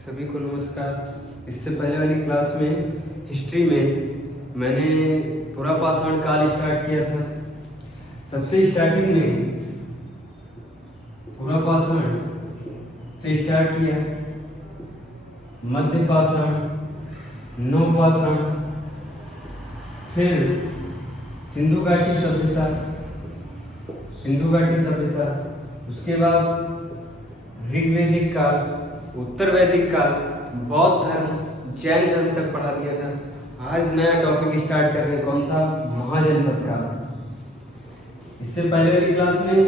सभी को नमस्कार। इससे पहले वाली क्लास में हिस्ट्री में मैंने पूरा पाषाण काल स्टार्ट किया था। सबसे स्टार्टिंग में पूरा पाषाण से स्टार्ट किया, मध्य पाषाण, नव पाषाण, फिर सिंधु घाटी सभ्यता, उसके बाद ऋग्वैदिक काल, उत्तर वैदिक काल, बौद्ध धर्म, जैन धर्म तक पढ़ा दिया था। आज नया टॉपिक स्टार्ट कर रहे हैं, कौन सा? महाजनपद काल। इससे पहले वाली क्लास में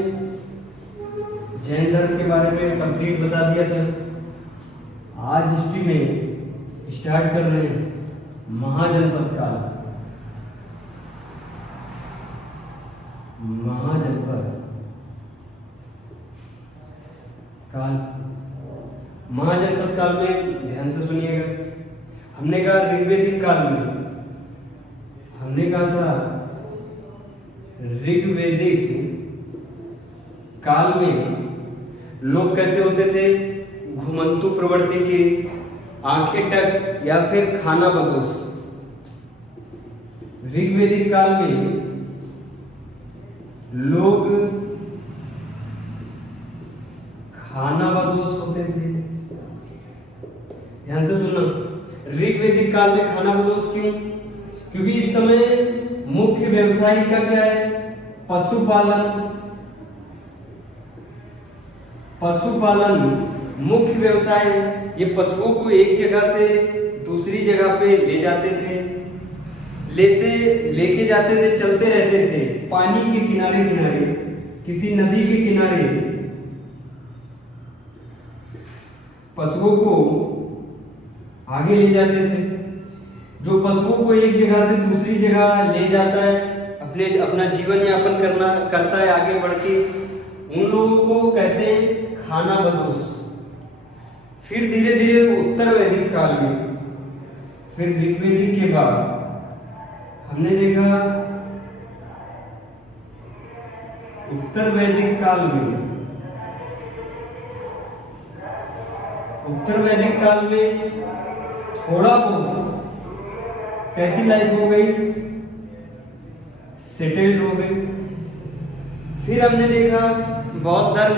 जैन धर्म के बारे में कंप्लीट बता दिया था। आज हिस्ट्री में स्टार्ट कर रहे हैं महाजनपद काल। महाजनपद काल में ध्यान से सुनिएगा। हमने कहा ऋग्वैदिक काल में, हमने कहा था ऋग्वैदिक काल में लोग कैसे होते थे? घुमंतु प्रवृत्ति के, आंखें टक या फिर खाना बदोश। ऋग्वैदिक काल में लोग खाना बदोश होते थे। ध्यान से सुनना, ऋग्वैदिक काल में खाना बदोश क्यों? क्योंकि इस समय मुख्य व्यवसाय का क्या है? पशुपालन मुख्य व्यवसाय है। ये पशुओं को एक जगह से दूसरी जगह पे ले जाते थे, लेके जाते थे, चलते रहते थे पानी के किनारे किनारे, किसी नदी के किनारे पशुओं को आगे ले जाते थे। जो पशुओं को एक जगह से दूसरी जगह ले जाता है, अपना जीवन यापन करता है आगे बढ़ के, उन लोगों को कहते हैं खाना बदोश। फिर धीरे धीरे उत्तर वैदिक काल में, फिर ऋग्वैदिक के बाद हमने देखा उत्तर वैदिक काल में थोड़ा बहुत कैसी लाइफ हो गई? सेटल्ड हो गई। फिर हमने देखा बौद्ध धर्म,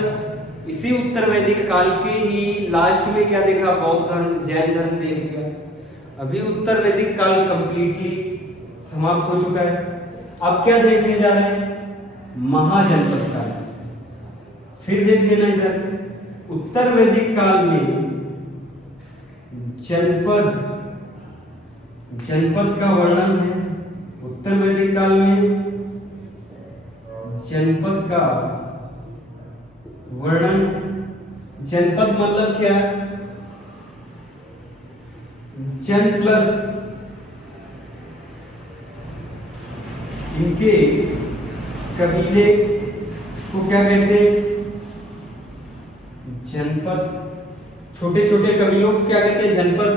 इसी उत्तर वैदिक काल के ही लास्ट में क्या देखा? बौद्ध धर्म, जैन धर्म देख लिया। अभी उत्तर वैदिक काल कंप्लीटली समाप्त हो चुका है। अब क्या देखने जा रहे हैं? महाजनपद काल। फिर देख लेना इधर, उत्तर वैदिक काल में जनपद का वर्णन है। उत्तर वैदिक काल में जनपद का वर्णन है। जनपद मतलब क्या? जन प्लस इनके कबीले को क्या कहते हैं? जनपद। छोटे छोटे कबीलों को क्या कहते हैं? जनपद।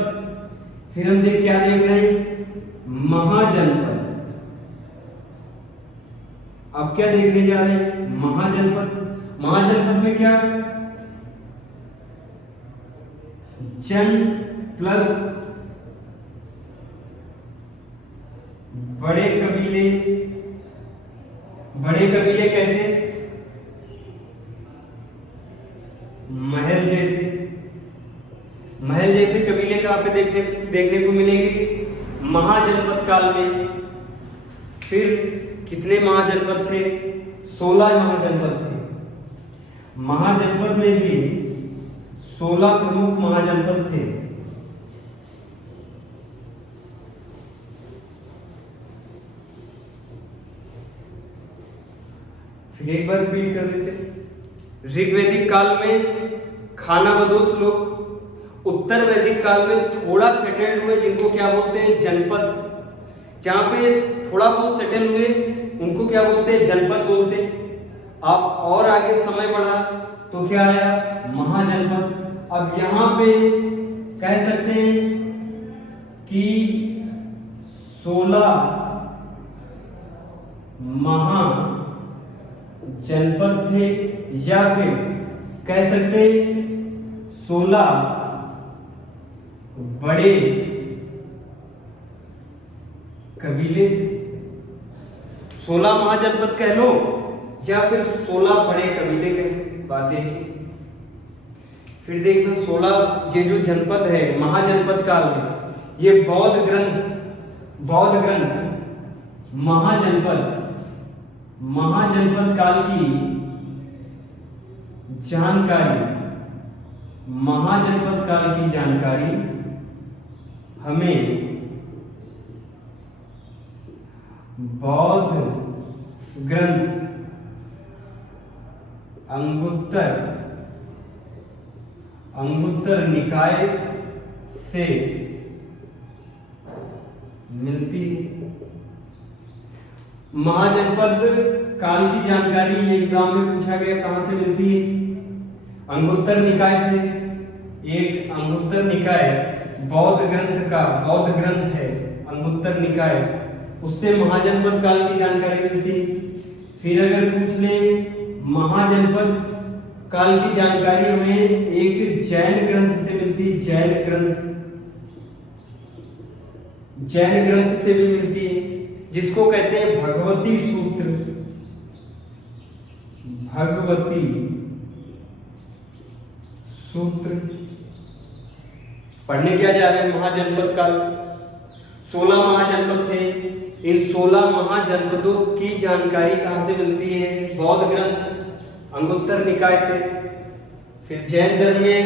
फिर हम क्या देख रहे हैं? महाजनपद। अब क्या देखने जा रहे हैं? महाजनपद में क्या? जन प्लस बड़े कबीले कैसे? महल जैसे कबीले कहाँ पे देखने को मिलेंगे? महाजनपद काल में। फिर कितने महाजनपद थे? 16 महाजनपद थे। महाजनपद में भी 16 प्रमुख महाजनपद थे। फिर एक बार रिपीट कर देते। ऋग्वैदिक काल में खाना बदोश लोग, उत्तर वैदिक काल में थोड़ा सेटल्ड हुए जिनको क्या बोलते हैं? जनपद। जहां पे थोड़ा बहुत सेटल हुए उनको क्या बोलते हैं? जनपद बोलते हैं। अब और आगे समय बढ़ा तो क्या आया? महाजनपद। अब यहां पे कह सकते हैं कि 16 महाजनपद थे, या फिर कह सकते 16 बड़े कबीले थे। 16 महाजनपद कह लो या फिर 16 बड़े कबीले कह, बात एक ही। फिर देखना 16 ये जो जनपद है महाजनपद काल में, ये बौद्ध ग्रंथ महाजनपद काल की जानकारी हमें बौद्ध ग्रंथ अंगुत्तर निकाय से मिलती है। महाजनपद काल की जानकारी ये एग्जाम में पूछा गया, कहां से मिलती है? अंगुत्तर निकाय से। एक अंगुत्तर निकाय बौद्ध ग्रंथ है अंगुत्तर निकाय, उससे महाजनपद काल की जानकारी मिलती है। फिर अगर पूछ ले महाजनपद काल की जानकारी हमें एक जैन ग्रंथ से मिलती है, जैन ग्रंथ से भी मिलती है, जिसको कहते हैं भगवती सूत्र। पढ़ने क्या जा रहे हैं? महाजनपद काल। 16 महाजनपद थे, इन 16 महाजनपदों की जानकारी कहां से मिलती है? बौद्ध ग्रंथ अंगुत्तर निकाय से। फिर जैन धर्म में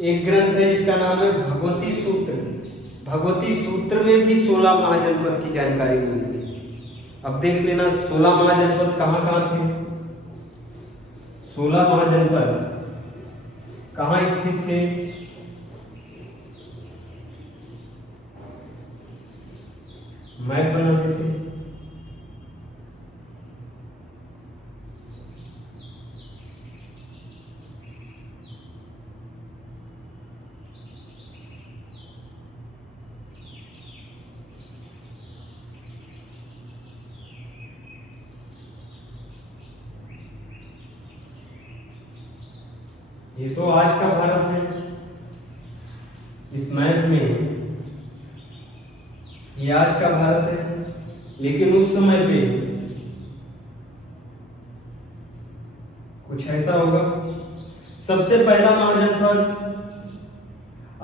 एक ग्रंथ है जिसका नाम है भगवती सूत्र में भी 16 महाजनपद की जानकारी मिलती है। अब देख लेना 16 महाजनपद कहां थे। 16 महाजनपद कहां स्थित थे? मैप बना देते। ये तो आज का भारत है, इस मैप में ये आज का भारत है, लेकिन उस समय पे कुछ ऐसा होगा। सबसे पहला महाजनपद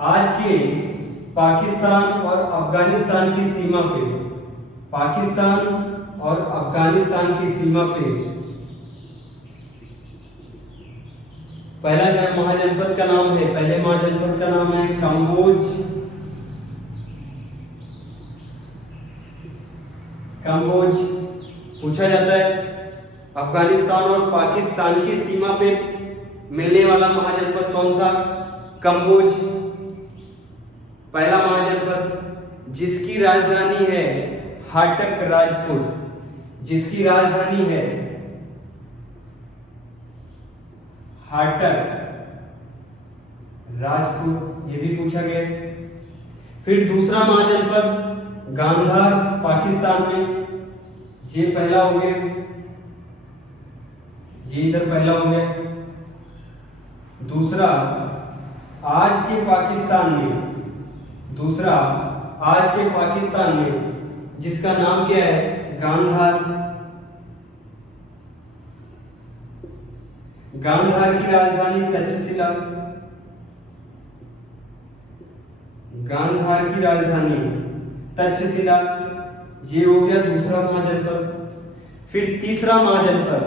आज के पाकिस्तान और अफगानिस्तान की सीमा पे, पहला महाजनपद का नाम है, पहले महाजनपद का नाम है कंबोज। पूछा जाता है अफगानिस्तान और पाकिस्तान की सीमा पे मिलने वाला महाजनपद कौन सा? कंबोज। पहला महाजनपद जिसकी राजधानी है हाटक राजपुर, ये भी पूछा गया। फिर दूसरा महाजनपद गांधार पाकिस्तान में, ये पहला हो गया, ये इधर पहला हो गया। दूसरा आज के पाकिस्तान में जिसका नाम क्या है? गांधार। गांधार की राजधानी तक्षशिला। ये हो गया दूसरा महाजनपद। फिर तीसरा महाजनपद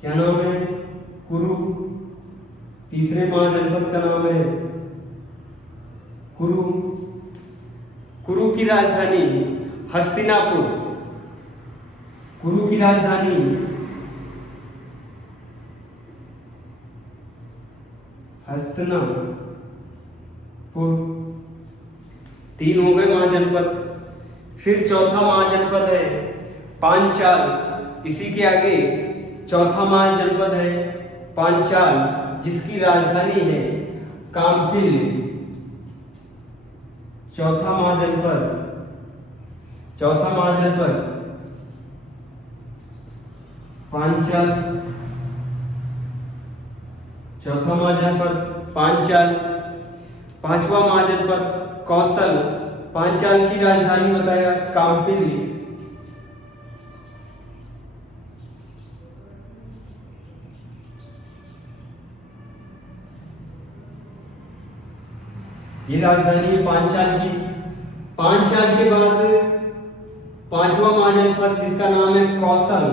क्या नाम है? कुरु। तीसरे महाजनपद का नाम है कुरु। कुरु की राजधानी हस्तिनापुर। तीन हो गए महाजनपद। फिर चौथा महाजनपद है पांचाल। इसी के आगे चौथा महाजनपद है पांचाल, जिसकी राजधानी है काम्पिल। चौथा महाजनपद पांचाल। पांचवा महाजनपद कौशल। पांचाल की राजधानी बताया काम्पिली। ये राजधानी है पांचाल की। पांचाल के बाद पांचवा महाजनपद जिसका नाम है कौशल।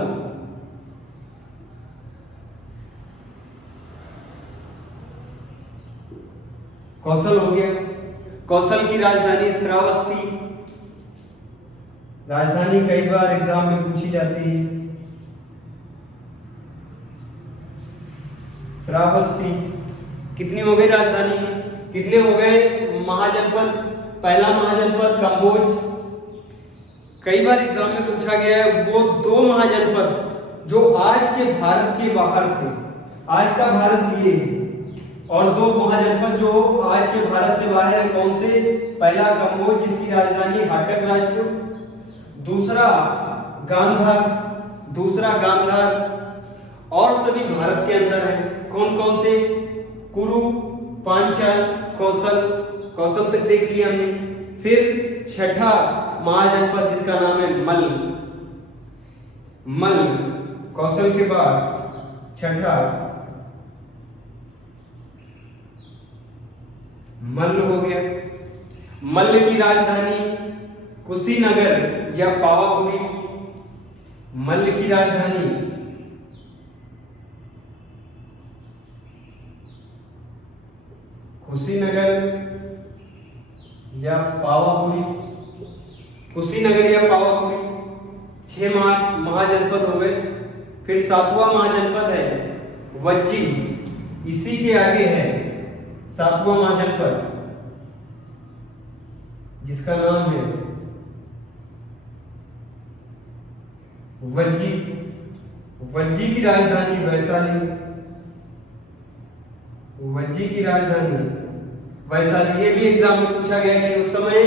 कौशल हो गया। कौशल की राजधानी श्रावस्ती। राजधानी कई बार एग्जाम में पूछी जाती है, श्रावस्ती। कितनी हो गई राजधानी, कितने हो गए महाजनपद। पहला महाजनपद कंबोज, कई बार एग्जाम में पूछा गया है। वो दो महाजनपद जो आज के भारत के बाहर थे, आज का भारत ये है, और दो महाजनपद जो आज के भारत से बाहर है, कौन से। पहला कंबोज जिसकी राजधानी हाटक राजपुर, दूसरा गांधार, और सभी भारत के अंदर है। कौन कौन से, कुरु, पांचाल, कौशल तक देख लिया हमने। फिर छठा महाजनपद जिसका नाम है मल। कौशल के बाद छठा मल्ल हो गया। मल्ल की राजधानी कुशीनगर या पावापुरी। मल्ल की राजधानी कुशीनगर या पावापुरी। कुशीनगर या पावापुरी। 6 महाजनपद हो गए। फिर 7वां महाजनपद है वज्जी। इसी के आगे है 7वां महाजनपद जिसका नाम है वज्जी। वज्जी की राजधानी वैशाली। वज्जी की राजधानी वैशाली। ये भी एग्जाम में पूछा गया कि उस समय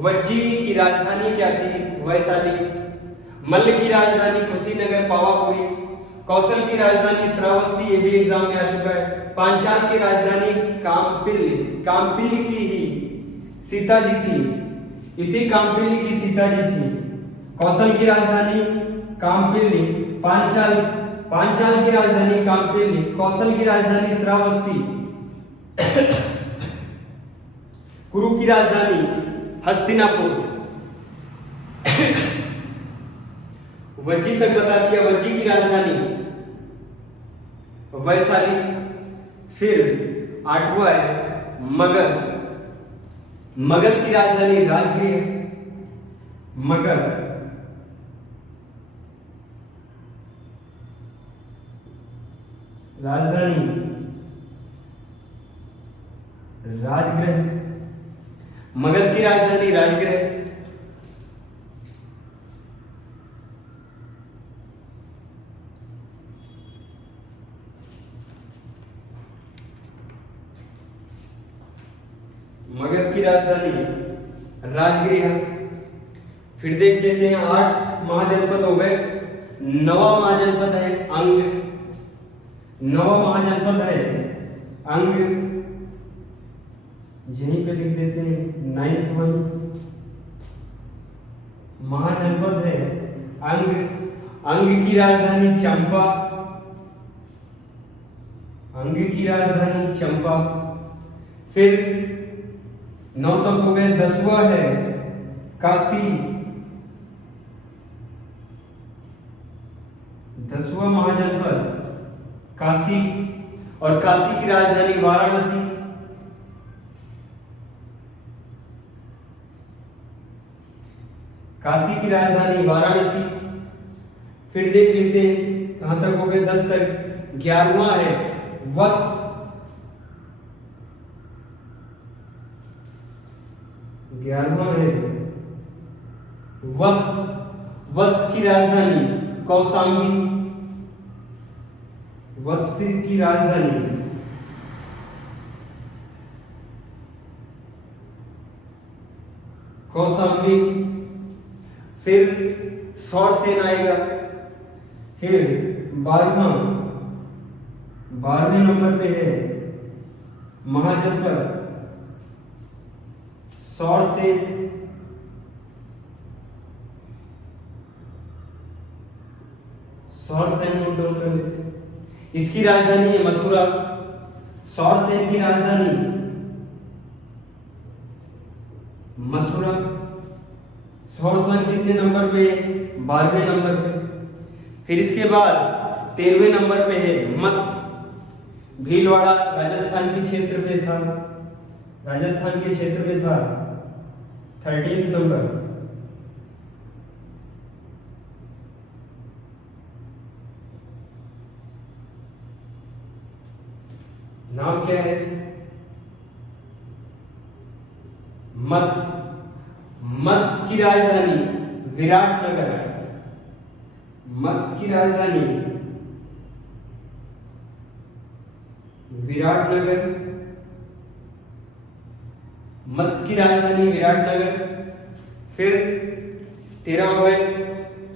वज्जी की राजधानी क्या थी, वैशाली। मल्ल की राजधानी कुशीनगर पावापुरी। कौशल की राजधानी श्रावस्ती, ये भी एग्जाम में आ चुका है। पांचाल की राजधानी काम्पिली की ही सीता जी थी, इसी काम्पिली की सीता जी थी। कौशल की राजधानी काम्पिली, पांचाल की राजधानी काम्पिली, कौशल की राजधानी श्रावस्ती। कुरु की राजधानी हस्तिनापुर। वज्जी तक बता दिया। वज्जी की राजधानी वैशाली। फिर 8वां है मगध की राजधानी राजगृह। मगध राजधानी राजगृह। मगध की राजधानी राजगृह। मगध की राजधानी राजगृह। फिर देख लेते हैं 8 महाजनपद हो गए। 9वां महाजनपद है अंग। 9वां महाजनपद है अंग, यहीं पे लिख देते हैं 9th वन महाजनपद है अंग। अंग की राजधानी चंपा। अंग की राजधानी चंपा। फिर 9 तक हो गए। 10वां है काशी। 10वां महाजनपद काशी, और काशी की राजधानी वाराणसी। काशी की राजधानी वाराणसी। फिर देख लेते हैं कहां तक हो गए। 10 तक। 11वां है वत्स। 11वां है वत्स। वत्स की राजधानी कौशाम्बी। वत्स की राजधानी कौशाम्बी। फिर सौरसेन आएगा। फिर 12वें नंबर पे है महाजनपद सौरसेन, सौरसेन नोट डाउन कर लेते हैं। इसकी राजधानी है मथुरा। सौरसेन की राजधानी मथुरा। सौरसेन कितने नंबर पे है? 12वें नंबर पे। फिर इसके बाद 13वें नंबर पे है मत्स्य। भीलवाड़ा राजस्थान के क्षेत्र में था, राजस्थान के क्षेत्र में था। 13th number. नाम क्या है? मत्स्य। मत्स्य की राजधानी विराटनगर। मत्स्य की राजधानी विराटनगर। मत्स्य की राजधानी विराटनगर। फिर 13 हो गए।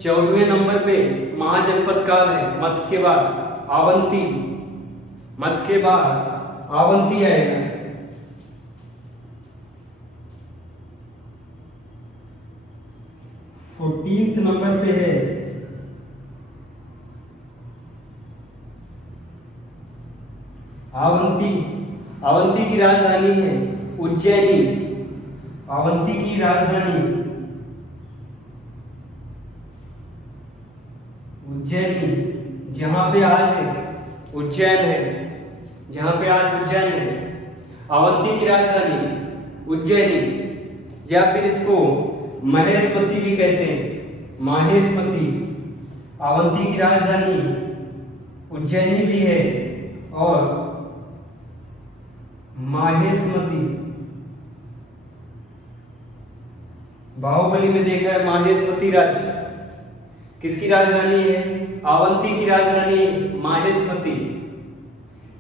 14वें नंबर पे महाजनपद काल है मत्स्य के बाद अवंती। मत्स्य के बाद अवंती आएगा। 14th नंबर पे है अवंती। अवंती की राजधानी है उज्जैनी। अवंती की राजधानी उज्जैनी, जहां पे आज उज्जैन है, जहां पे आज उज्जैन है। अवंती की राजधानी उज्जैनी, या फिर इसको महेशमती भी कहते हैं, माहेशमती। अवंती की राजधानी उज्जैनी भी है और माहेशमती। बाहुबली में देखा है माहेशमती राज्य किसकी राजधानी है? अवंती की राजधानी माहेशमती।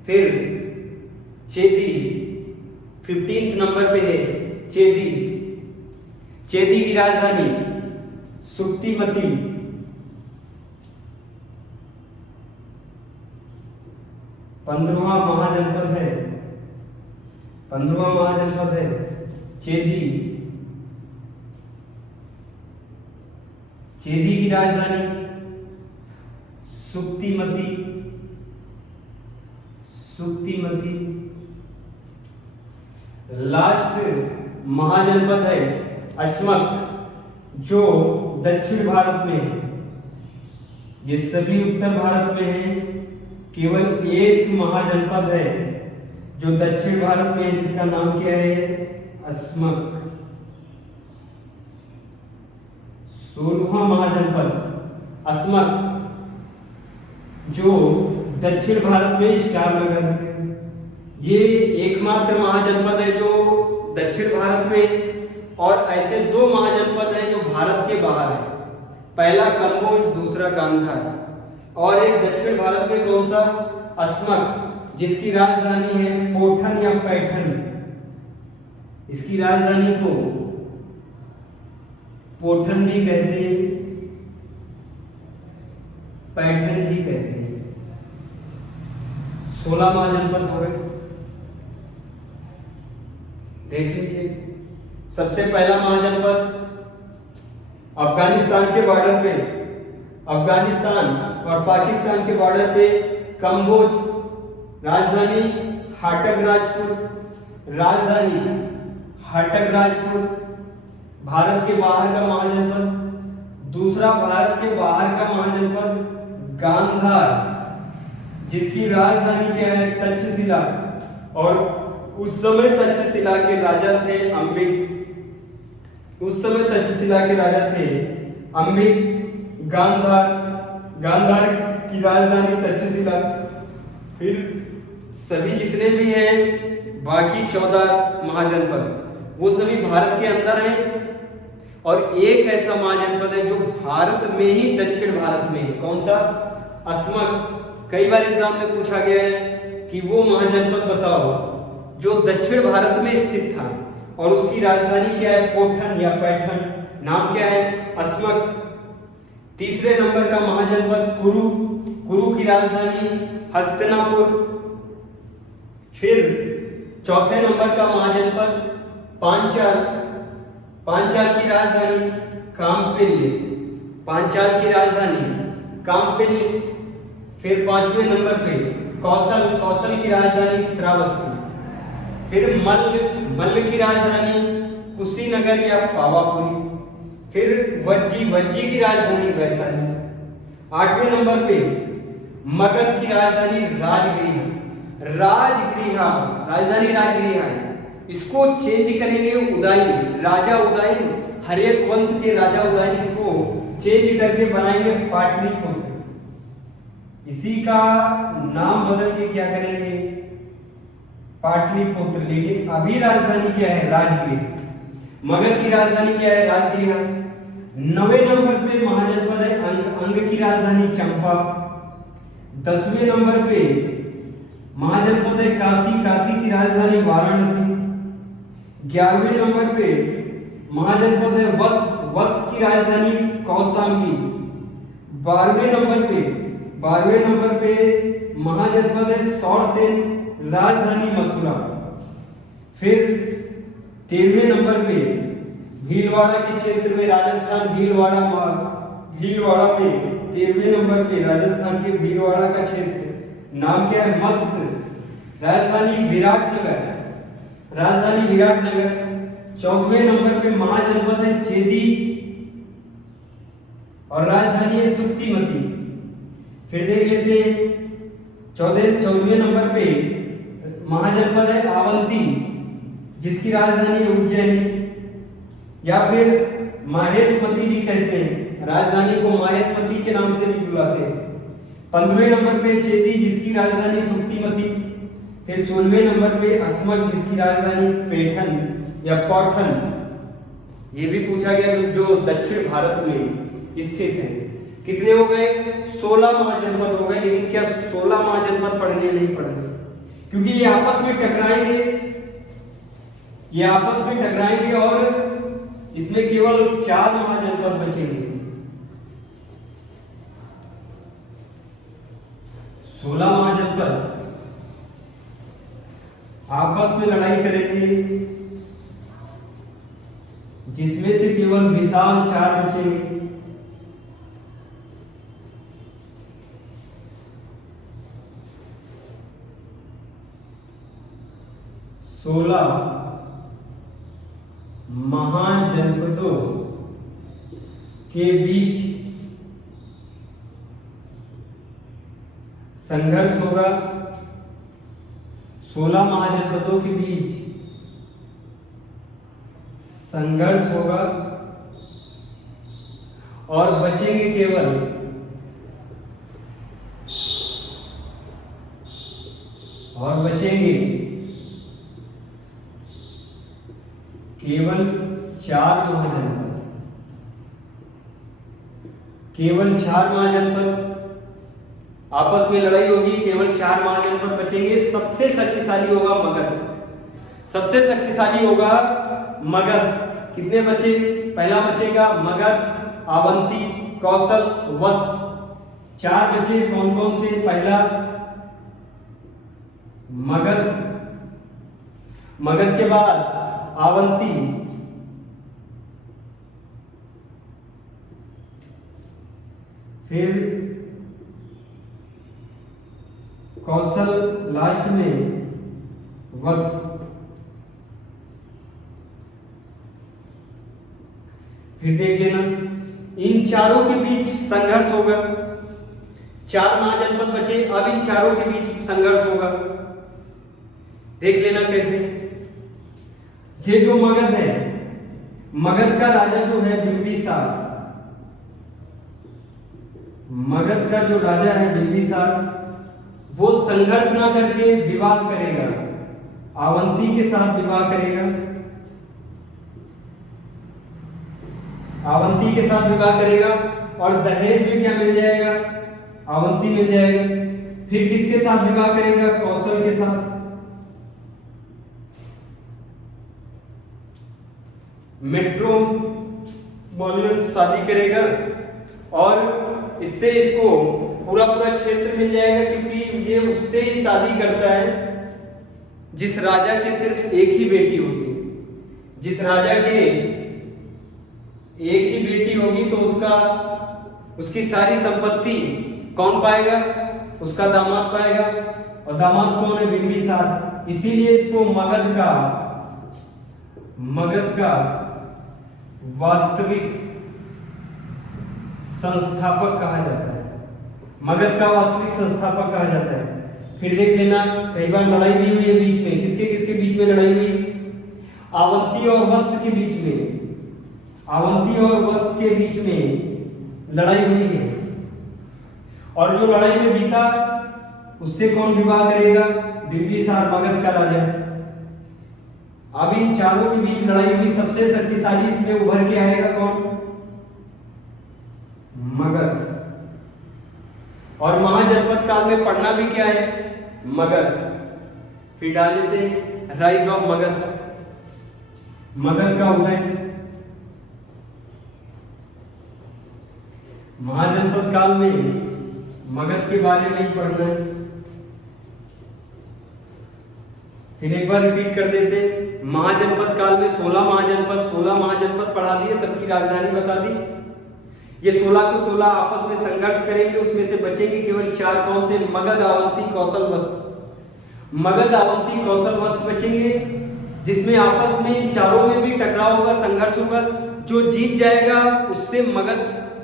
फिर चेदी 15th नंबर पे है चेदी। चेदी की राजधानी सुक्तिमती। 15वां महाजनपद है, 15वां महाजनपद है चेदी। चेदी की राजधानी सुक्तिमती। सुक्तिमती। लास्ट महाजनपद है अस्मक, जो दक्षिण भारत में है। ये सभी उत्तर भारत में है, केवल एक महाजनपद है जो दक्षिण भारत में है, जिसका नाम क्या है? अस्मक। 16वां महाजनपद अस्मक, जो दक्षिण भारत में स्टार लगा दिया। ये एकमात्र महाजनपद है जो दक्षिण भारत में, और ऐसे 2 महाजनपद हैं जो भारत के बाहर है। पहला कम्बोज, दूसरा गांधार। और एक दक्षिण भारत में कौन सा? अस्मक, जिसकी राजधानी है पोठन या पैठन। इसकी राजधानी को पोठन भी कहते हैं, पैठन भी कहते हैं। 16 महाजनपद हो गए, देख लीजिए। सबसे पहला महाजनपद अफगानिस्तान के बॉर्डर पे, अफगानिस्तान और पाकिस्तान के बॉर्डर पे कम्बोज। राजधानी हाटक राजधानी हाटक भारत के बाहर का महाजनपद। दूसरा भारत के बाहर का महाजनपद गांधार, जिसकी राजधानी क्या है? तक्षशिला। और उस समय तक्षशिला के राजा थे अंबिक। उस समय तक्षशिला के राजा थे अंबिक। गांधार की राजधानी तक्षशिला। फिर सभी जितने भी हैं बाकी 14 महाजनपद, वो सभी भारत के अंदर हैं। और एक ऐसा महाजनपद है जो भारत में ही दक्षिण भारत में है। कौन सा? अस्मक। कई बार एग्जाम में पूछा गया है कि वो महाजनपद बताओ जो दक्षिण भारत में स्थित था, और उसकी राजधानी क्या है? पोठन या पैठन। नाम क्या है? अस्मक। तीसरे नंबर का महाजनपद कुरु की राजधानी हस्तिनापुर। फिर चौथे नंबर का महाजनपद पांचाल, पांचाल की राजधानी काम्पिल्य, पांचाल की राजधानी काम्पिल्य। फिर 5वें नंबर पे कौशल, कौशल की राजधानी श्रावस्ती। फिर मल्ल, मल्ल की राजधानी कुशीनगर या पावापुरी। फिर वज्जी, वज्जी की राजधानी वैशाली। 8वें नंबर पे मगध की राजधानी राजगृह, राजगृह, राजधानी राजगृह है। इसको चेंज करेंगे उदयन, राजा उदयन, हर एक वंश के राजा उदयन इसको चेंज करके बनाएंगे पाटलिपुत्र। इसी का नाम बदल के क्या करेंगे, पाटलिपुत्र। लेकिन अभी राजधानी क्या है, राजगृह। मगध की राजधानी क्या है, राजगृह। 9वें नंबर पे महाजनपद है अंग, अंग की राजधानी चंपा। 10वें नंबर पे महाजनपद है काशी, काशी की राजधानी वाराणसी। 11वें नंबर पे महाजनपद है वत्स, वत्स की राजधानी कौशाम्बी। 12वें नंबर पे महाजनपद है सौरसेन, राजधानी मथुरा। फिर 13वें नंबर पे भीलवाड़ा के क्षेत्र में राजस्थान, भीलवाड़ा में 13वें नंबर पे राजस्थान के भीलवाड़ा का क्षेत्र, नाम क्या है, मत्स्य। राजधानी विराटनगर, राजधानी विराटनगर। 14वें नंबर पे महाजनपद है चेदी और राजधानी है सुक्तिमती। फिर देख लेते हैं 14वें नंबर पे महाजनपद है आवंती, जिसकी राजधानी है उज्जैनी या फिर माहेशमती भी कहते हैं, राजधानी को माहेशमती के नाम से भी बुलाते हैं। 15वें नंबर पे चेदी, जिसकी राजधानी सुक्तिमती। फिर 16वें नंबर पे अस्मक, जिसकी राजधानी पैठन या पौठन। ये भी पूछा गया तो जो दक्षिण भारत में स्थित है। कितने हो गए, 16 महाजनपद हो गए। लेकिन क्या 16 महाजनपद पढ़ने नहीं पढ़ने, क्योंकि ये आपस में टकराएंगे, ये आपस में टकराएंगे और इसमें केवल 4 महाजनपद बचेंगे। 16 महाजनपद आपस में लड़ाई करेंगे, जिसमें से केवल विशाल 4 बचेंगे। सोलह महाजनपदों के बीच संघर्ष होगा। 16 महाजनपदों के बीच संघर्ष होगा और बचेंगे केवल केवल 4 महाजनपद, केवल 4 महाजनपद आपस में लड़ाई होगी, केवल 4 महाजनपद बचेंगे। सबसे शक्तिशाली होगा मगध, सबसे शक्तिशाली होगा मगध। कितने बचे, पहला बचेगा मगध, आवंती, कौशल, वत्स। 4 बचे, कौन कौन से, पहला मगध, मगध के बाद आवंती, फिर कौशल, लास्ट में वत्स। फिर देख लेना इन चारों के बीच संघर्ष होगा। 4 महाजनपद बचे, अब इन चारों के बीच संघर्ष होगा। देख लेना कैसे। ये जो मगध है, मगध का राजा जो है बिंबिसार, मगध का जो राजा है बिंबिसार, वो संघर्ष ना करके विवाह करेगा, आवंती के साथ विवाह करेगा, आवंती के साथ विवाह करेगा और दहेज में क्या मिल जाएगा, आवंती मिल जाएगा। फिर किसके साथ विवाह करेगा, कौशल के साथ। मैट्रिमोनियल शादी करेगा और इससे इसको पूरा पूरा क्षेत्र मिल जाएगा, क्योंकि ये उससे ही शादी करता है जिस राजा के सिर्फ एक ही बेटी होती है, जिस राजा के एक ही बेटी होगी तो उसकी सारी संपत्ति कौन पाएगा? उसका दामाद पाएगा। और दामाद कौन है? बिंबिसार। इसीलिए इसको मगध का वास्तविक संस्थापक कहा जाता है। मगध का वास्तविक संस्थापक कहा जाता है। फिर देख लेना, कई बार लड़ाई भी हुई है बीच में। किसके किसके बीच में लड़ाई हुई? अवंती और वत्स के बीच में। अवंती और वत्स के बीच में लड़ाई हुई है। और जो लड़ाई में जीता उससे कौन विवाह करेगा? बिंबिसार, मगध का राजा। अब इन चारों के बीच लड़ाई हुई, सबसे शक्तिशाली इसमें उभर के आएगा कौन? मगध। और महाजनपद काल में पढ़ना भी क्या है? मगध। फिर डाल लेते हैं राइज ऑफ मगध, मगध का उदय। महाजनपद काल में मगध के बारे में ही पढ़ना है। फिर एक बार रिपीट कर देते। महाजनपद काल में 16 महाजनपद पढ़ा दिए, सबकी राजधानी बता दी। ये 16 को 16 आपस में संघर्ष करेंगे, उसमें से बचेंगे केवल 4। कौन से? मगध, अवंती, कौशल, वत्स। मगध, अवंती, कौशल, वत्स बचेंगे, जिसमें आपस में इन चारों में भी टकराव होगा, संघर्ष होगा। जो जीत जाएगा उससे मगध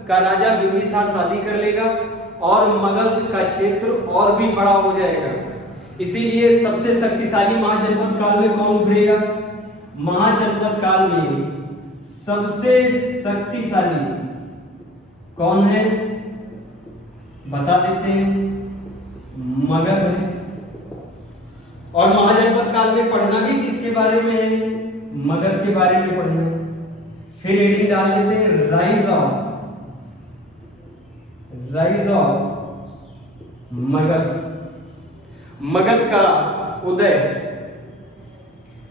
का राजा बिंबिसार शादी कर लेगा और मगध का क्षेत्र और भी बड़ा हो जाएगा। इसीलिए सबसे शक्तिशाली महाजनपद काल में कौन उभरेगा? महाजनपद काल में सबसे शक्तिशाली कौन है? बता देते हैं, मगध है। और महाजनपद काल में पढ़ना भी किसके बारे में है? मगध के बारे में पढ़ना है। फिर हेडिंग डाल लेते हैं राइज ऑफ मगध, मगध का उदय।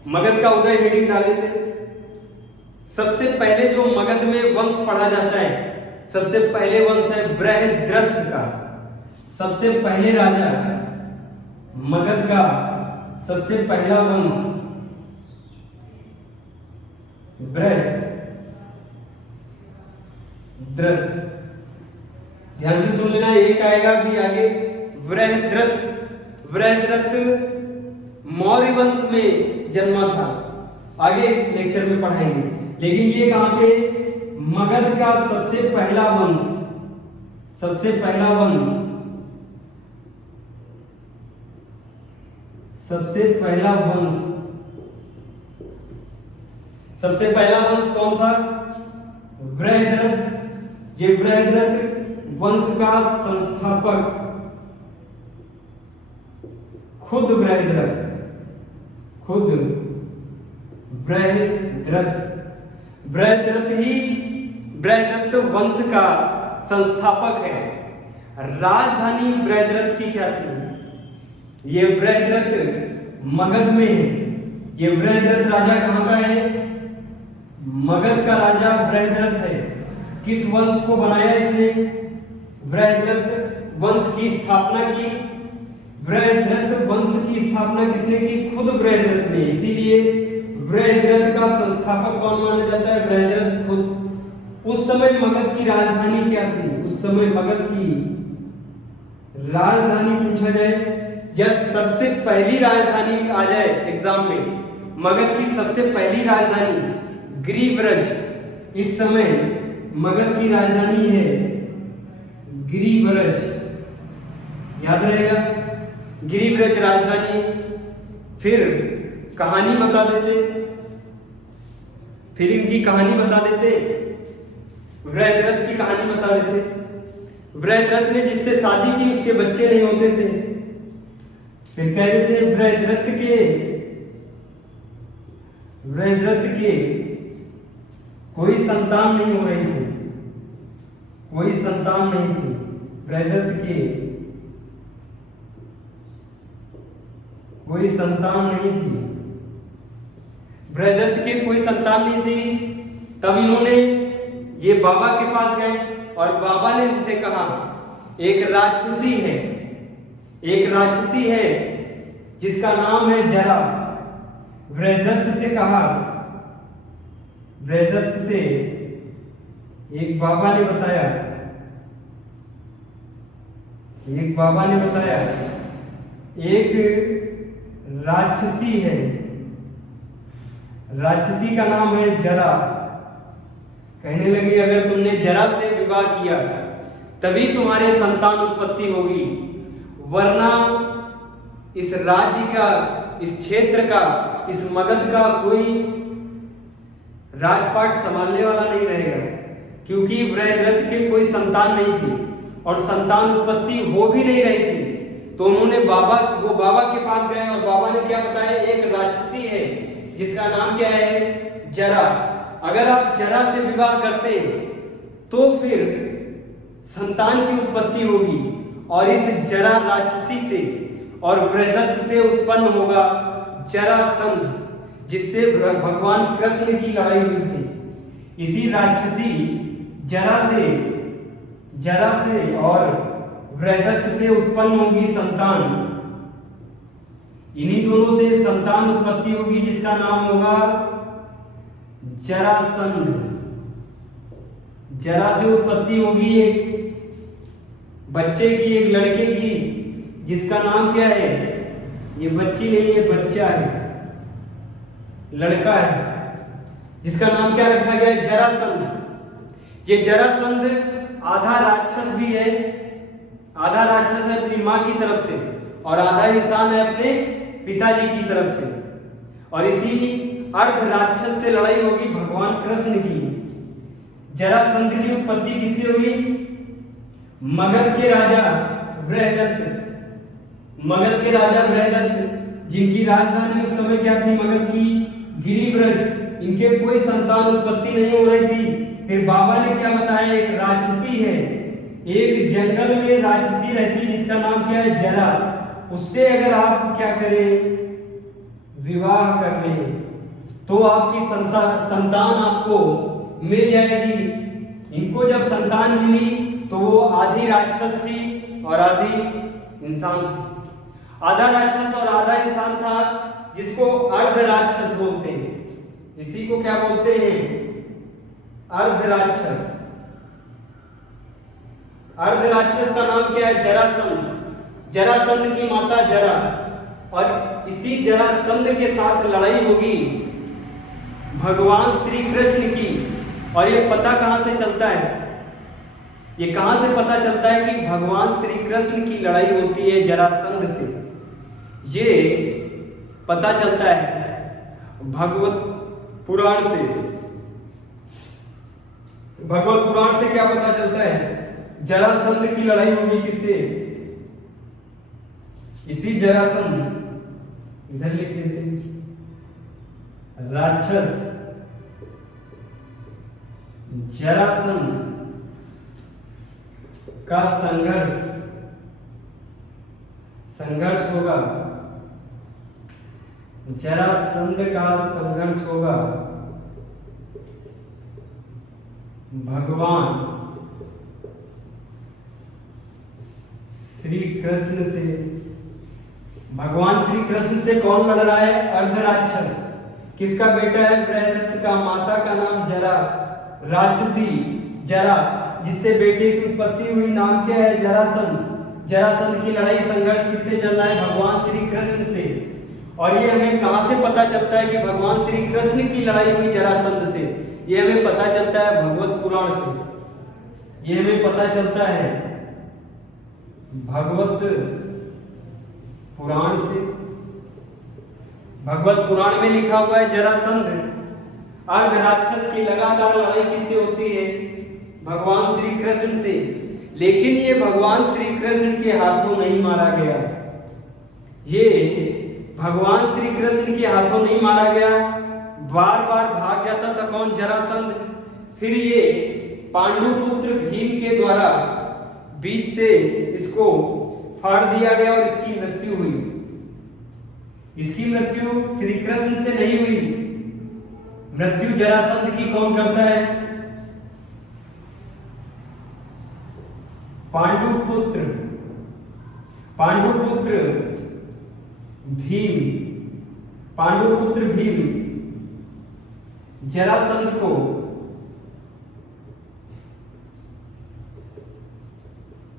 मगध का उदय हेडिंग डाल लेते हैं। सबसे पहले जो मगध में वंश पढ़ा जाता है, सबसे पहले वंश है बृहद्रथ का। सबसे पहले राजा मगध का सबसे पहला वंश बृहद्रथ। ध्यान से सुन लेना, एक आएगा भी आगे बृहद्रथ। बृहद्रथ मौर्य वंश में जन्मा था, आगे लेक्चर में पढ़ाएंगे। लेकिन ये कहां पे? मगध का सबसे पहला वंश, सबसे पहला वंश, सबसे पहला वंश, सबसे पहला वंश कौन सा? बृहद्रथ। ये बृहद्रथ वंश का संस्थापक खुद बृहद्रथ, खुद बृहद्रथ। बृहद्रथ ही बृहद्रथ वंश का संस्थापक है। राजधानी बृहद्रथ की क्या थी? ये बृहद्रथ मगध में है। ये बृहद्रथ राजा कहां का है? मगध का राजा बृहद्रथ है। किस वंश को बनाया इसने? बृहद्रथ वंश की स्थापना की। बृहद्रथ वंश की स्थापना किसने की? खुद बृहद्रथ ने। इसीलिए बृहद्रथ का संस्थापक कौन माना जाता है? बृहद्रथ खुद। उस समय मगध की राजधानी क्या थी? उस समय मगध की राजधानी पूछा जाए या सबसे पहली राजधानी आ जाए एग्जाम में, मगध की सबसे पहली राजधानी गिरिव्रज। इस समय मगध की राजधानी है गिरिव्रज, याद रहेगा, गिरिव्रज राजधानी। फिर कहानी बता देते, फिर इनकी कहानी बता देते, बृहद्रथ की कहानी बता देते। बृहद्रथ ने जिससे शादी की उसके बच्चे नहीं होते थे। फिर कह देते बृहद्रथ के कोई संतान नहीं हो रही थी, कोई संतान नहीं थी। बृहद्रथ के कोई संतान नहीं थी, बृहद्रथ के कोई संतान नहीं थी। तब इन्होंने ये बाबा के पास गए और बाबा ने इनसे कहा, एक राक्षसी है, एक राक्षसी है जिसका नाम है जरा। बृहद्रथ से कहा, बृहद्रथ से एक बाबा ने बताया एक राक्षसी है, राक्षसी का नाम है जरा। कहने लगी अगर तुमने जरा से विवाह किया तभी तुम्हारे संतान उत्पत्ति होगी, वरना इस राज्य का, इस क्षेत्र का, इस मगध का कोई राजपाट संभालने वाला नहीं रहेगा, क्योंकि बृहद्रथ के कोई संतान नहीं थी और संतान उत्पत्ति हो भी नहीं रही थी। तो उन्होंने बाबा के पास गए और बाबा ने क्या बताया, एक राक्षसी है जिसका नाम क्या है, जरा। अगर आप जरा से विवाह करते तो फिर संतान की उत्पत्ति होगी और इस जरा राक्षसी से और बृहदत्त से उत्पन्न होगा जरासंध, जिससे भगवान कृष्ण की लड़ाई हुई थी। इसी राक्षसी जरा से और बृहदत्त से उत्पन्न होगी संतान। इन्हीं दोनों से संतान उत्पत्ति होगी जिसका नाम होगा जरासंध। जरा से उत्पत्ति होगी एक बच्चे की, एक लड़के की, जिसका नाम क्या है, ये बच्ची नहीं है, बच्चा है, लड़का है, जिसका नाम क्या रखा गया है, जरासंध। ये जरासंध आधा राक्षस भी है, आधा राक्षस है अपनी माँ की तरफ से और आधा इंसान है अपने पिताजी की तरफ से। और इसी अर्ध राक्षस से लड़ाई होगी भगवान कृष्ण की। जरासंध की उत्पत्ति किससे हुई, मगध के राजा बृहदत्त, जिनकी राजधानी उस समय क्या थी, मगध की गिरिब्रज। इनके कोई संतान उत्पत्ति नहीं हो रही थी। फिर बाबा ने क्या बताया, एक राक्षसी है, एक जंगल में राक्षसी रहती है जिसका नाम क्या है, जरा। उससे अगर आप क्या करें, विवाह कर लें तो आपकी संतान आपको मिल जाएगी। इनको जब संतान मिली तो वो आधी राक्षस थी और आधी इंसान थी। आधा राक्षस और आधा इंसान था, जिसको अर्ध राक्षस बोलते हैं। इसी को क्या बोलते हैं, अर्ध राक्षस। अर्ध राक्षस का नाम क्या है, जरासंध। जरासंध की माता जरा, और इसी जरासंध के साथ लड़ाई होगी भगवान श्री कृष्ण की। और ये पता कहां से चलता है, ये कहां से पता चलता है कि भगवान श्री कृष्ण की लड़ाई होती है जरासंध से। ये पता चलता है भगवत पुराण से। भगवत पुराण से क्या पता चलता है, जरासंध की लड़ाई होगी किससे, इसी जरासंध, इधर लिख देते हैं, राक्षस जरासंध का संघर्ष होगा। जरासंध का संघर्ष होगा भगवान श्री कृष्ण से। भगवान श्री कृष्ण से कौन लड़ रहा है, अर्धराक्षस। किसका बेटा है, बृहदत्त का। माता का नाम जरा, राक्षसी जरा, जिससे बेटे की उत्पत्ति हुई, नाम क्या है, जरासंध। जरासंध की लड़ाई संघर्ष किससे चल रहा है, भगवान श्री कृष्ण से। और ये हमें कहां से पता चलता है कि भगवान श्री कृष्ण की लड़ाई हुई जरासंध से, ये हमें पता चलता है भगवत पुराण से। ये हमें पता चलता है भगवत पुराण से। भगवत पुराण में लिखा हुआ है जरासंध अर्ध राक्षस की लगातार लड़ाई किससे होती है, भगवान श्री कृष्ण से। लेकिन ये भगवान श्री कृष्ण के हाथों नहीं मारा गया। ये भगवान श्री कृष्ण के हाथों नहीं मारा गया, बार बार भाग जाता था कौन, जरासंध। फिर ये पांडुपुत्र भीम के द्वारा बीच से इसको फाड़ दिया गया और इसकी मृत्यु हुई। इसकी मृत्यु श्री कृष्ण से नहीं हुई, मृत्यु जरासंध की कौन करता है, पांडुपुत्र भीम जरासंध को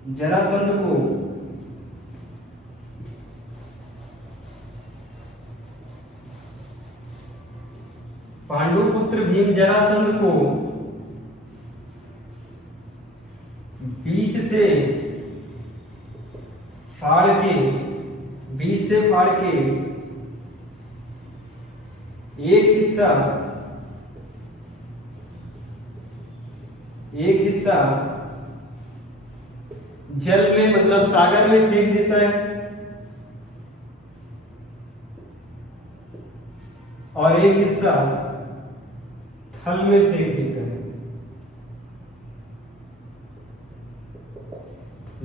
जरासंध को पांडुपुत्र भीम जरासंध को बीच से फाड़ के एक हिस्सा जल में मतलब सागर में फेंक देता है और एक हिस्सा थल में फेंक देता है।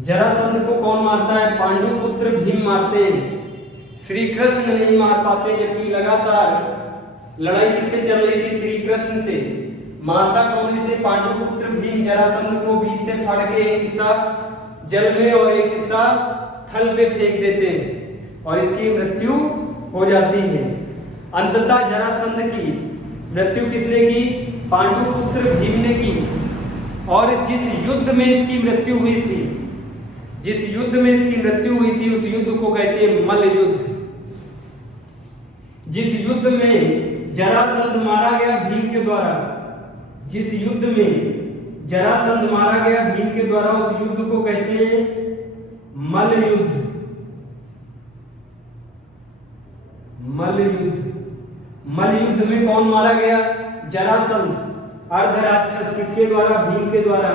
जरासंध को कौन मारता है? पांडुपुत्र भीम मारते हैं, श्री कृष्ण नहीं मार पाते, जबकि लगातार लड़ाई किससे चल रही थी? श्री कृष्ण से। मारता कौन से? पांडुपुत्र भीम जरासंध को बीच से फाड़ के एक हिस्सा जल में और एक हिस्सा थल पे फेंक देते हैं और इसकी मृत्यु हो जाती है। अंततः जरासंध की मृत्यु किसने की? पांडुपुत्र भीम ने की। और जिस युद्ध में इसकी मृत्यु हुई थी उस युद्ध को कहते हैं मल्ल युद्ध। जिस युद्ध में जरासंध मारा गया भीम के द्वारा, उस युद्ध को कहते हैं मल्ल युद्ध। मल्ल युद्ध में कौन मारा गया? जरासंध, अर्धराक्षस। किसके द्वारा? भीम के द्वारा।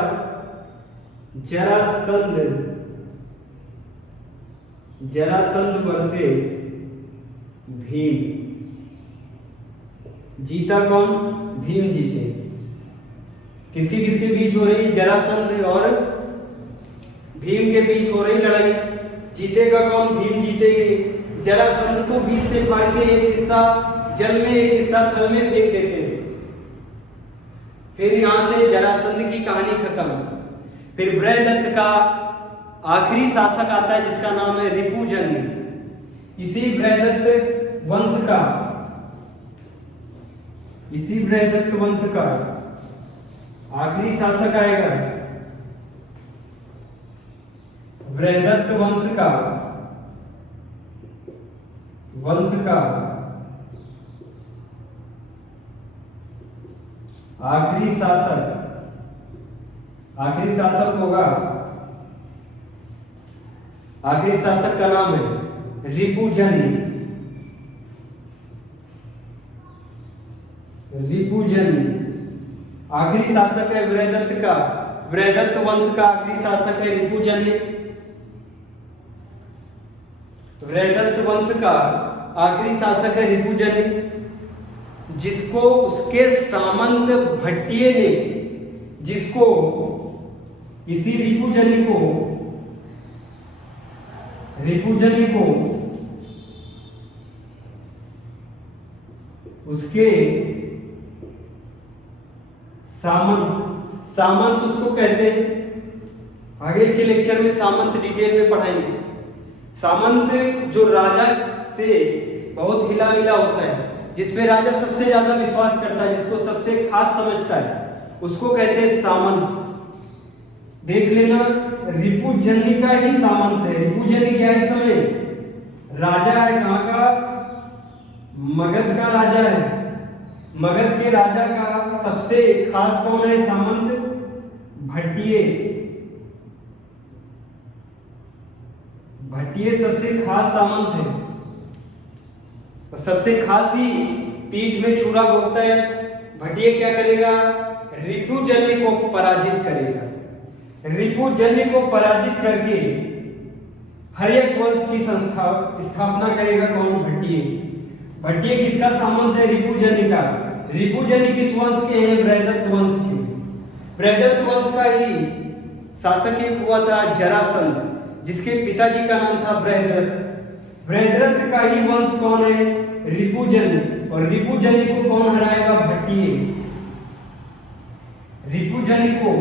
जरासंध वर्सेस भीम। जीता कौन? भीम जीते। किसके बीच हो रही? जरासंध और भीम के बीच हो रही लड़ाई। जीतेगा कौन? भीम जीतेगी। जरासंध को बीच से फाड़ के एक हिस्सा जल में एक हिस्सा थल में फेंक देते हैं। फिर यहां से जरासंध की कहानी खत्म। फिर बृहदत्त का आखिरी शासक आता है जिसका नाम है रिपुजन्य। इसी बृहदत्त वंश का आखिरी शासक आएगा। बृहदत्त वंश का आखिरी शासक होगा। आखिरी शासक का नाम है रिपुजन्य। आखिरी शासक है बृहदत्त वंश का आखिरी शासक है रिपुजन्य। बृहदत्त वंश का आखिरी शासक है रिपुजन्य, जिसको उसके सामंत भट्टिये ने, इसी रिपुजन्य को उसके सामंत उसको कहते हैं। आगे के लेक्चर में सामंत डिटेल में पढ़ाएंगे। सामंत जो राजा से बहुत हिला मिला होता है, जिसपे राजा सबसे ज्यादा विश्वास करता है, जिसको सबसे खास समझता है, उसको कहते हैं सामंत। देख लेना, रिपुजन्य का ही सामंत है। रिपुजन्य क्या है? इस समय राजा है। कहाँ का? मगध का राजा है। मगध के राजा का सबसे खास कौन है? सामंत भट्टिये सबसे खास सामंत है और सबसे खास ही पीठ में छुरा भोगता है। भट्टिये क्या करेगा? रिपुजन्य को पराजित करेगा। रिपुजन्य को पराजित करके हर्यक वंश की स्थापना करेगा। कौन? भट्टिये किसका सामंत है? रिपुजन्य का। रिपुजन्य किस वंश के हैं? बृहदत्त वंश के। बृहदत्त वंश का ही शासक एक हुआ था जरासंध, जिसके पिताजी का नाम था बृहद्रथ। बृहद्रथ का ही वंश कौन है? रिपुजन्य। और रिपुजन्य को कौन हराएगा? भट्टिये। रिपुजन्य को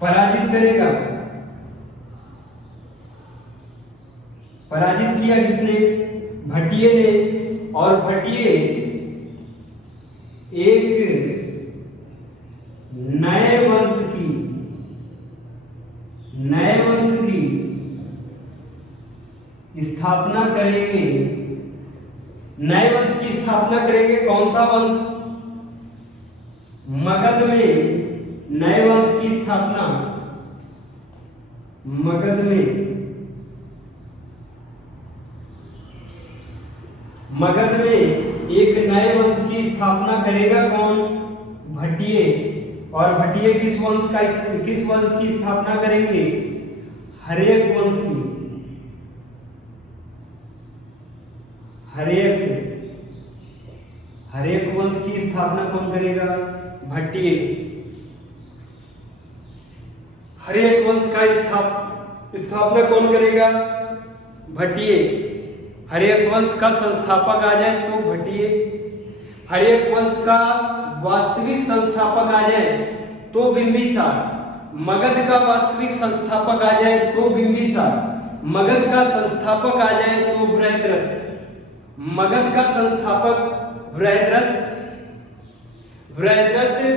पराजित करेगा। पराजित किया किसने? भट्टिये ने। और भट्टिये एक नए वंश की स्थापना करेंगे। नए वंश की स्थापना करेंगे कौन सा वंश? मगध में नए वंश की स्थापना, मगध में एक नए वंश की स्थापना करेगा कौन? भट्टिये। और भट्टिये किस वंश की स्थापना करेंगे? हर्यक वंश की। हर्यक वंश की स्थापना कौन करेगा? भट्टिये। हर्यक वंश का स्थापना कौन करेगा? भट्टिये। हर्यक वंश का संस्थापक आ जाए तो भट्टिये। हर्यक वंश का वास्तविक संस्थापक आ जाए तो बिंबिसार। मगध का वास्तविक संस्थापक आ जाए तो बिंबिसार। मगध का संस्थापक आ जाए तो बृहद्रथ। मगध का संस्थापक बृहद्रथ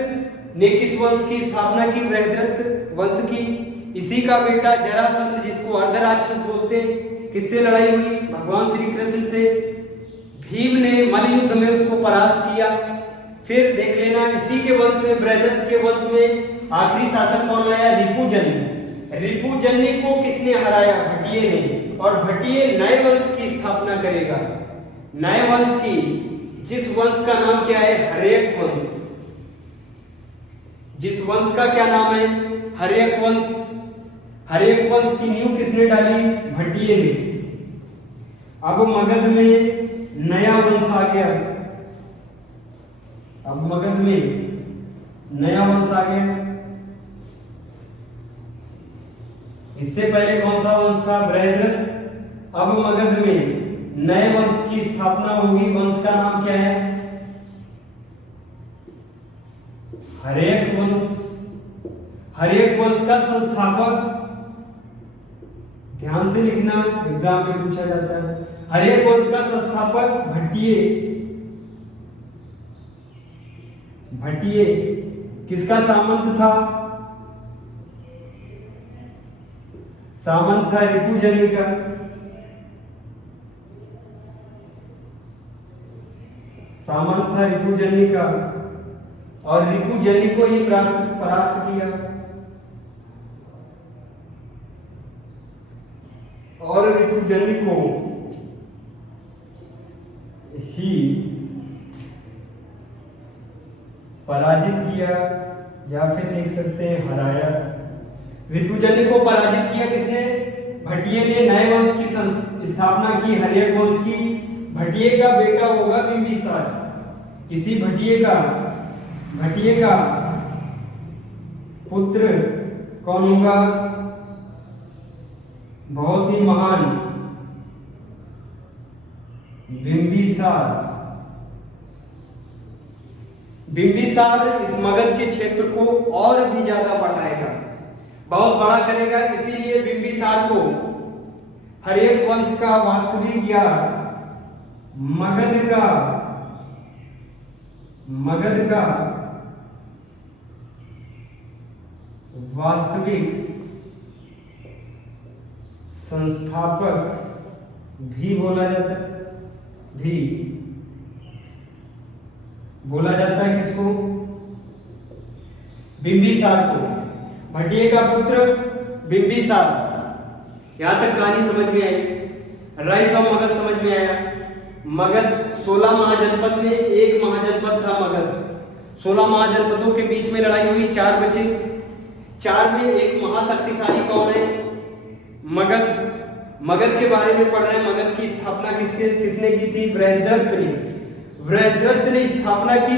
ने किस वंश की स्थापना की? बृहद्रथ वंश की। इसी का बेटा जरासंध, जिसको अर्धराक्षस बोलते हैं, किससे लड़ाई हुई? भगवान श्री कृष्ण से। भीम ने मल युद्ध में उसको परास्त किया। फिर देख लेना, इसी के वंश में, बृहद्रथ के वंश में आखिरी शासक कौन आया? रिपुजन्य। रिपुजन्य को किसने हराया? भट्टिये ने। और भट्टिये नए वंश की स्थापना करेगा। नए वंश की, जिस वंश का नाम क्या है? हर्यक वंश। जिस वंश का क्या नाम है? हर्यक वंश। हर्यक वंश की नींव किसने डाली? भट्टिये ने। अब मगध में नया वंश आ गया। अब मगध में नया वंश आ गया। इससे पहले कौन सा वंश था? बृहद्रथ। अब मगध में नए वंश की स्थापना होगी। वंश का नाम क्या है? हर्यक वंश। हर्यक वंश का संस्थापक, ध्यान से लिखना, एग्जाम में पूछा जाता है। हर्यक वंश का संस्थापक भट्टिये। भट्टिये किसका सामंत था? सामंत था रिपुजन्य का। सामंत था रिपुजन्य का। और रिपुजन्य को ही परास्त किया। और रिपुजन्य को ही पराजित किया, या फिर लिख सकते हैं हराया। रिपुजन्य को पराजित किया किसने? भट्टिये ने। नए वंश की स्थापना की, हर्यक वंश की। भट्टिये का बेटा होगा बिंबिसार। इसी भट्टिये का पुत्र कौन होगा? बहुत ही महान बिंबिसार। बिंबिसार इस मगध के क्षेत्र को और भी ज्यादा बढ़ाएगा, बहुत बड़ा करेगा। इसीलिए बिंबिसार को हर्यक वंश का वास्तविक या मगध का वास्तविक संस्थापक भी बोला जाता है। किसको? बिंबिसार को। भट्टिये का पुत्र बिंबिसार। यहां तक कहानी समझ में आई। राइस ऑफ मगध समझ में आया। मगध 16 महाजनपद में एक महाजनपद था मगध। 16 महाजनपदों के बीच में लड़ाई हुई, 4 बचे। 4 में एक महाशक्तिशाली कौन है? मगध के बारे में पढ़ रहे हैं। मगध की स्थापना किसने की थी? बृहद्रथ ने। बृहद्रथ ने स्थापना की,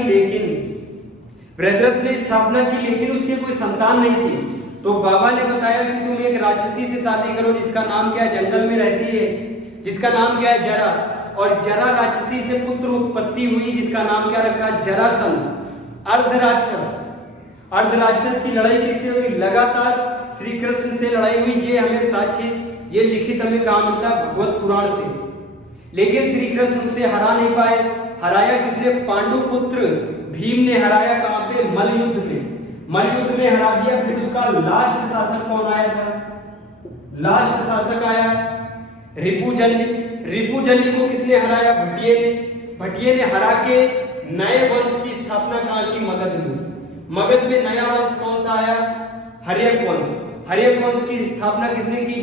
लेकिन उसके कोई संतान नहीं थी। तो बाबा ने बताया कि तुम एक राक्षसी से शादी करो, जिसका नाम क्या है? जंगल में रहती है, जिसका नाम क्या है? जरा। और जरा राक्षसी से पुत्र उत्पत्ति हुई, जिसका नाम क्या रखा? जरासंध। अर्धराक्षस की लड़ाई किससे हुई? लगातार श्री कृष्ण से लड़ाई हुई। ये हमें साक्ष्य, ये लिखित हमें कहाँ मिलता है? भगवत पुराण से। लेकिन श्री कृष्ण उसे हरा नहीं पाए। हराया किसने? पांडु पुत्र भीम ने हराया। कहाँ पे? मल युद्ध में। मल युद्ध में हरा दिया। फिर उसका लास्ट शासक कौन आया था? लास्ट शासक आया रिपुजन्य। रिपुजन्य को किसने हराया? भटिये ने। भटिये ने हरा के नए वंश की स्थापना कहाँ की? मगध में। मगध में नया वंश कौन सा आया? हर्यक वंश। हर्यक वंश की स्थापना किसने की?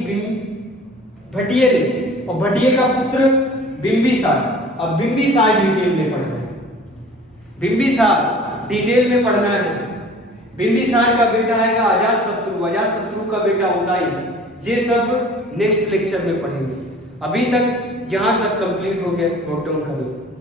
भटिये ने। और भटिये का पुत्र बिंबिसार। अब बिंबिसार डिटेल में पढ़ना है, बिंबिसार डिटेल में पढ़ना है। बिंबिसार का बेटा आएगा अजातशत्रु, अजातशत्रु का बेटा उदय। ये सब नेक्स्ट लेक्चर में पढ़ेंगे। अभी तक यहाँ तक कंप्लीट हो गया, नोट डाउन कर लो।